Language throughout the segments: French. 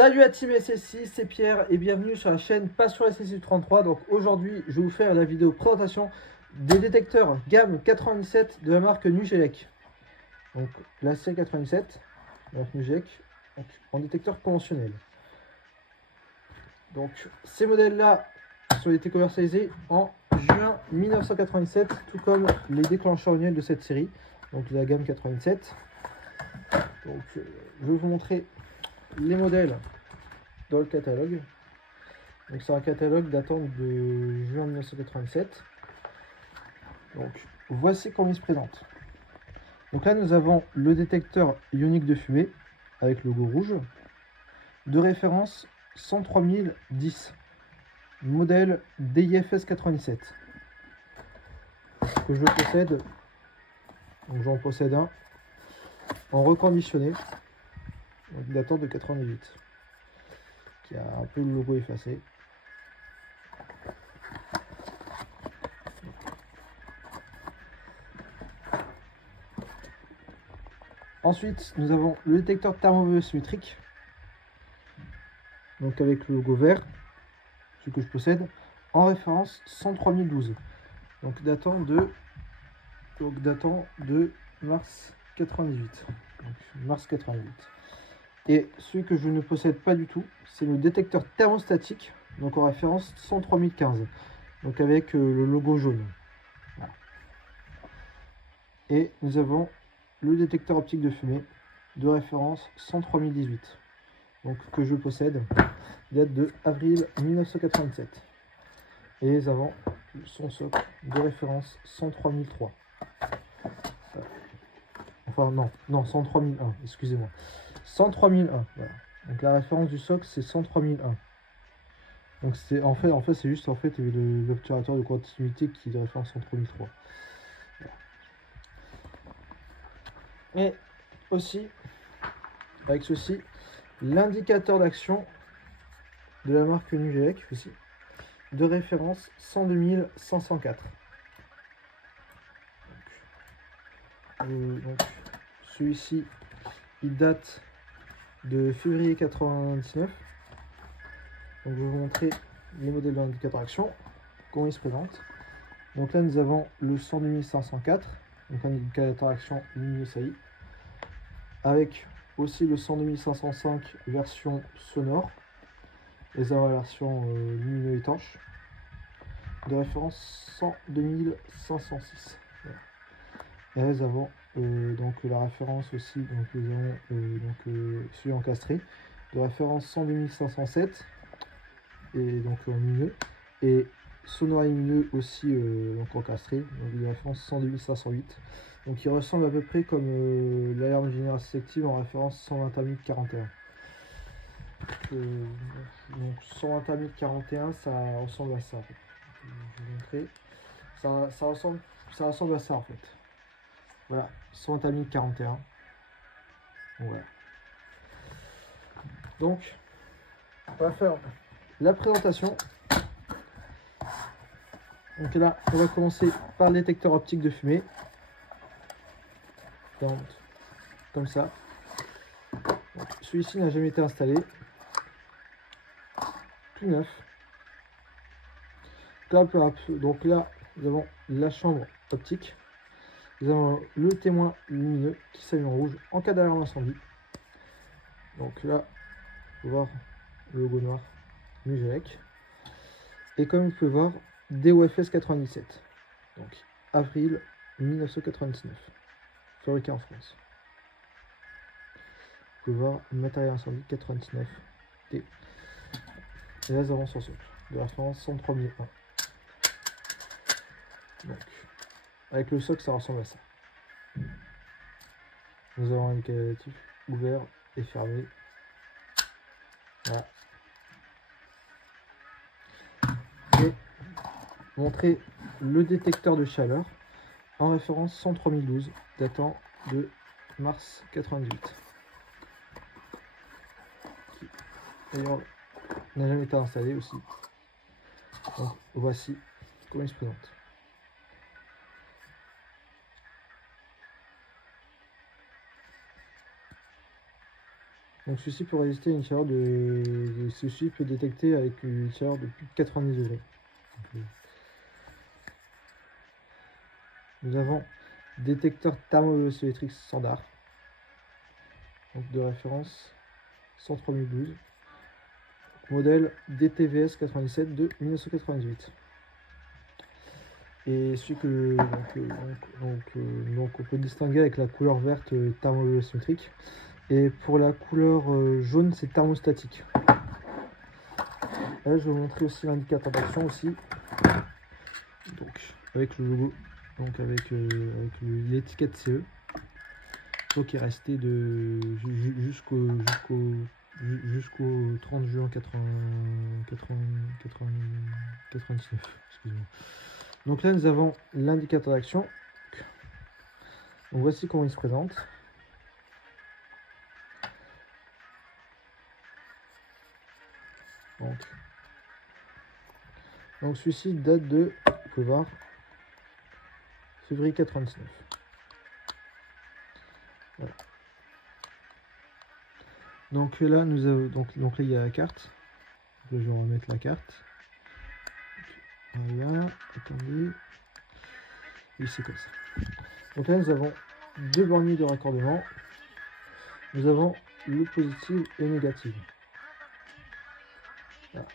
Salut à Team SSI, c'est Pierre et bienvenue sur la chaîne Passion SSI 33. Donc aujourd'hui, je vais vous faire la vidéo présentation des détecteurs gamme 97 de la marque Nugelec. Donc la série 97, donc Nugelec, en détecteur conventionnel. Donc ces modèles-là ont été commercialisés en juin 1997, tout comme les déclencheurs annuels de cette série, donc la gamme 97. Donc je vais vous montrer les modèles dans le catalogue. Donc c'est un catalogue datant de juin 1987. Donc voici comment il se présente. Donc là nous avons le détecteur ionique de fumée avec le logo rouge de référence 103010 modèle DIFS 97 que je possède. Donc j'en possède un en reconditionné datant de 98 qui a un peu le logo effacé. Ensuite, nous avons le détecteur thermosymétrique, donc avec le logo vert, ce que je possède, en référence 103012, donc datant de mars 98. Donc mars 88. Et celui que je ne possède pas du tout, c'est le détecteur thermostatique, donc en référence 103015, donc avec le logo jaune. Voilà. Et nous avons le détecteur optique de fumée de référence 103018, donc que je possède, date de avril 1987. Et nous avons son socle de référence 103003. Enfin non 103001, excusez-moi. 103001, voilà. Donc la référence du socle c'est 103001. Donc c'est en fait c'est juste l'obturateur de continuité qui est de référence 103003. Voilà. Et aussi, avec ceci, l'indicateur d'action de la marque Nugelec aussi, de référence 102104. Donc celui-ci, il date de février 99. Donc je vais vous montrer les modèles de l'indicateur d'action, comment il se présente. Donc là nous avons le 102504, donc un indicateur d'action lumineux SAI, avec aussi le 102505 version sonore, les avons la version lumineux étanche, de référence 102506. Voilà. Et là nous avons donc la référence aussi, donc nous avons celui encastré, de référence 102507, et donc en lumineux, et sonore lumineux aussi donc encastré, donc de référence 102508. Donc il ressemble à peu près comme l'alarme générale sélective en référence 121 donc 121 41, ça ressemble à ça en fait. Je vais vous montrer. Ça ressemble à ça en fait. Voilà, 121 41. Voilà. Donc, on va faire la présentation. Donc là, on va commencer par le détecteur optique de fumée. Donc, comme ça. Celui-ci n'a jamais été installé. Tout neuf. Donc là, nous avons la chambre optique. Nous avons le témoin lumineux qui s'allume en rouge en cas d'alarme incendie. Donc là, vous pouvez voir le logo noir Nugelec. Et comme vous pouvez voir, DOFS 97. Donc avril 1999. Fabriqué en France. Vous pouvez voir matériel incendie 99 D. Et là, nous avons son socle de référence 103001. Donc, avec le socle, ça ressemble à ça. Nous avons un indicatif ouvert et fermé. Voilà. Et montrer le détecteur de chaleur en référence 103012 datant de mars 98. D'ailleurs, n'a jamais été installé aussi. Donc voici comment il se présente. Donc celui-ci peut résister à une chaleur ceci peut détecter avec une chaleur de plus de 90 degrés. Donc, nous avons détecteur thermoélectrique standard. Donc de référence 103012. Modèle DTVS 97 de 1998. Et celui que donc on peut distinguer avec la couleur verte thermosymétrique. Et pour la couleur jaune, c'est thermostatique. Là, je vais vous montrer aussi l'indicateur d'action aussi. Donc avec le logo, donc avec l'étiquette CE. Donc il est resté jusqu'au 30 juin 99. Excusez-moi. Donc là, nous avons l'indicateur d'action. Donc voici comment il se présente. Donc celui-ci date de, vous pouvez voir, février 99. Voilà. Donc là, nous avons donc là il y a la carte. Donc là, je vais remettre la carte. Voilà, attendez. Oui, c'est comme ça. Donc là, nous avons deux borniers de raccordement. Nous avons le positif et le négatif. Voilà.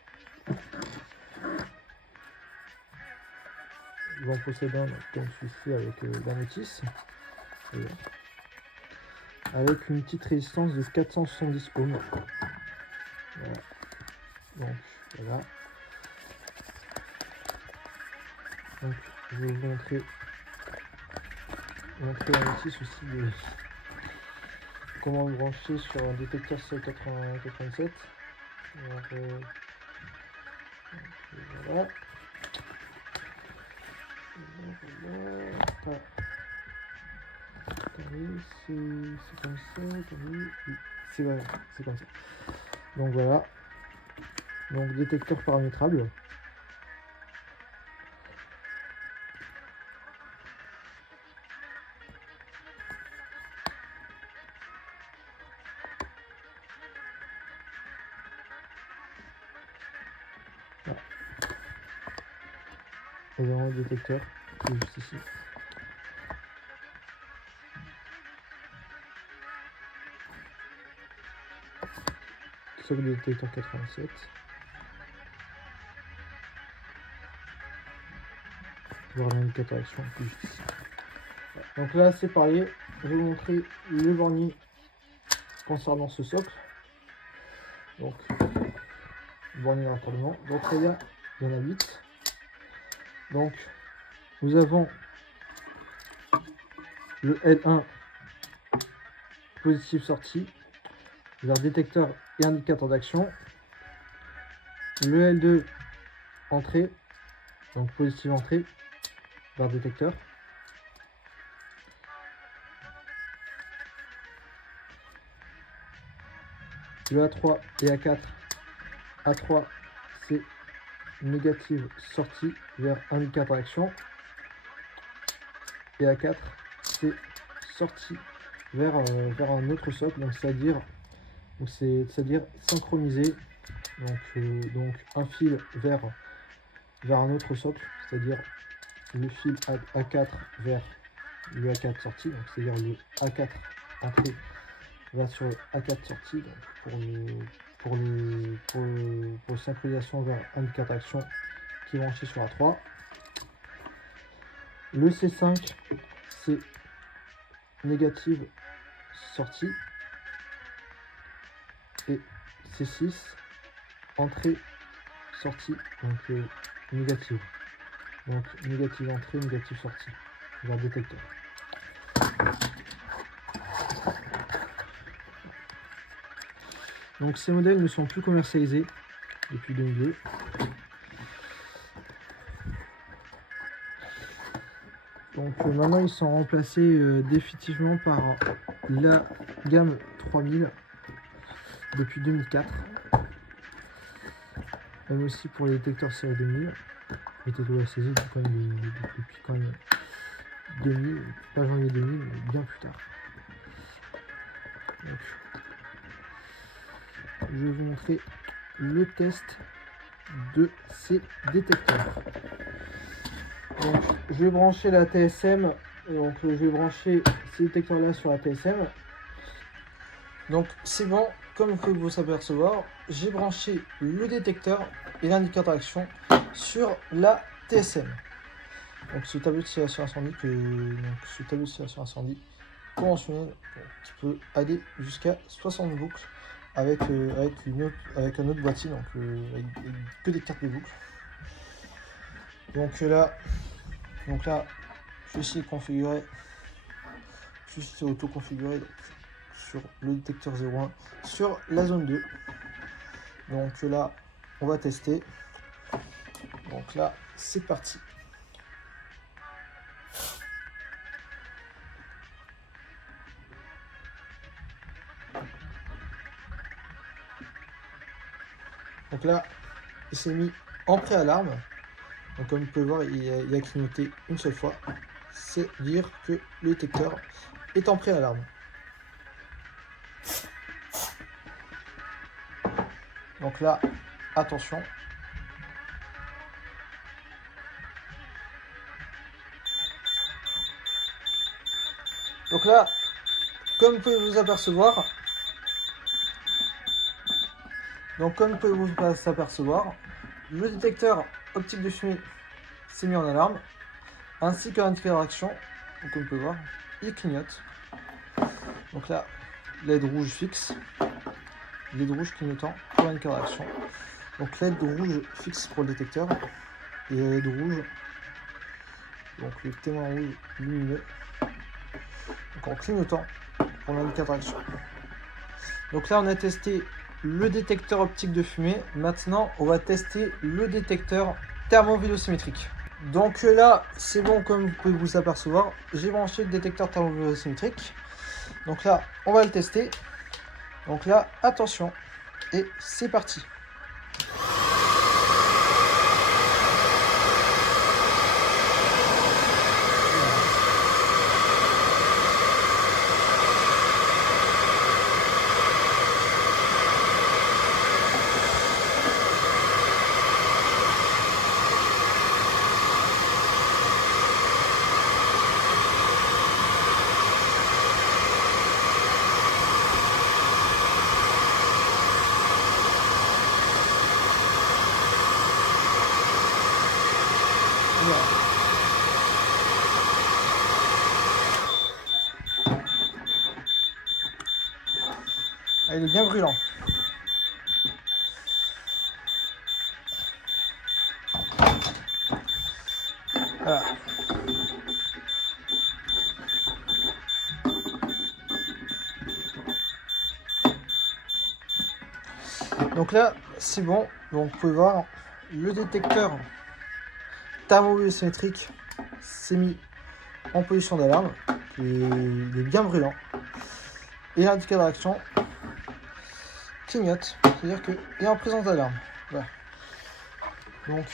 J'en possède un comme celui-ci avec la notice. Voilà. Avec une petite résistance de 470 ohms. Voilà. Donc voilà. Donc je vais vous montrer la notice aussi de comment le brancher sur un détecteur C87. Donc, voilà. C'est comme ça, c'est comme ça. Donc voilà. Donc détecteur paramétrable. Voilà. Et vraiment le détecteur qui est juste ici. Sur le détecteur 87. Voir l'indicateur d'action qui est juste ici. Voilà. Donc là c'est pareil, je vais vous montrer le bornier concernant ce socle. Donc bornier de raccordement. Donc là il y en a 8. Donc nous avons le L1 positif sortie vers détecteur et indicateur d'action. Le L2 entrée, donc positive entrée vers détecteur. Le A3 et A4. A3 c'est négative sortie vers indicateur d'action. Et A4 c'est sortie vers un autre socle, donc c'est-à-dire synchronisé, donc un fil vers un autre socle, c'est-à-dire le fil A4 vers le A4 sortie, donc c'est-à-dire le A4 entrée va sur le A4 sortie, donc pour synchronisation vers indicateur d'action qui est branché sur A3. Le C5 c'est négative sortie et C6 entrée sortie, donc négative, donc négative entrée, négative sortie vers détecteur. Donc ces modèles ne sont plus commercialisés depuis 2002. Donc maintenant ils sont remplacés définitivement par la gamme 3000 depuis 2004. Même aussi pour les détecteurs série 2000. Les détecteurs depuis quand même 2000, pas janvier 2000, mais bien plus tard. Donc, je vais vous montrer le test de ces détecteurs. Donc, je vais brancher la TSM, donc je vais brancher ces détecteurs là sur la TSM. Donc c'est bon, comme vous pouvez vous apercevoir, j'ai branché le détecteur et l'indicateur d'action sur la TSM. Donc ce tableau de simulation incendie, conventionnel, qui peut aller jusqu'à 60 boucles avec un autre boîtier, donc avec que des cartes de boucles. Donc là, je vais essayer de configurer, juste auto-configurer sur le détecteur 01 sur la zone 2. Donc là, on va tester. Donc là, c'est parti. Donc là, il s'est mis en préalarme. Donc comme vous pouvez voir, il a clignoté une seule fois. C'est dire que le détecteur est en préalarme. Donc là, attention. Donc là, comme vous pouvez vous apercevoir, le détecteur optique de fumée s'est mis en alarme, ainsi que l'indicateur d'action. Donc comme vous pouvez voir, il clignote. Donc là, LED rouge fixe, LED rouge clignotant pour l'indicateur d'action. Donc LED rouge fixe pour le détecteur et LED rouge, donc le témoin rouge lumineux, donc en clignotant pour l'indicateur d'action. Donc là, on a testé le détecteur optique de fumée. Maintenant, on va tester le détecteur thermovélocimétrique. Donc là, c'est bon, comme vous pouvez vous apercevoir, j'ai branché le détecteur thermovélocimétrique. Donc là, on va le tester. Donc là, attention, et c'est parti. Il est bien brûlant. Voilà. Donc là, c'est bon. Donc vous pouvez voir, le détecteur thermovélocimétrique s'est mis en position d'alarme. Il est bien brûlant. Et l'indicateur d'action clignote, c'est-à-dire qu'il est en présence d'alarme. Voilà. Donc,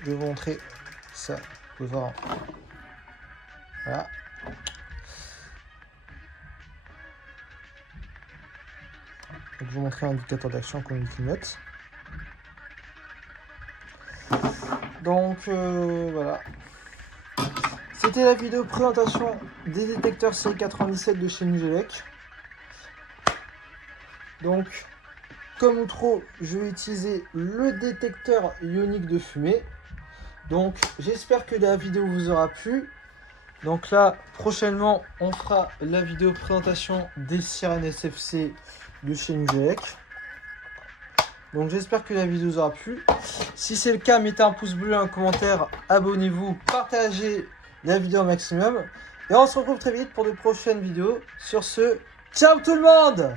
je vais vous montrer ça. Vous pouvez voir. Voilà. Donc, je vais vous montrer l'indicateur d'action comme il clignote. Donc, voilà. C'était la vidéo présentation des détecteurs série 97 de chez Nigellec. Donc, comme outro, je vais utiliser le détecteur ionique de fumée. Donc, j'espère que la vidéo vous aura plu. Donc là, prochainement, on fera la vidéo présentation des sirènes SFC de chez Nigellec. Donc, j'espère que la vidéo vous aura plu. Si c'est le cas, mettez un pouce bleu, un commentaire, abonnez-vous, partagez la vidéo au maximum. Et on se retrouve très vite pour de prochaines vidéos. Sur ce, ciao tout le monde!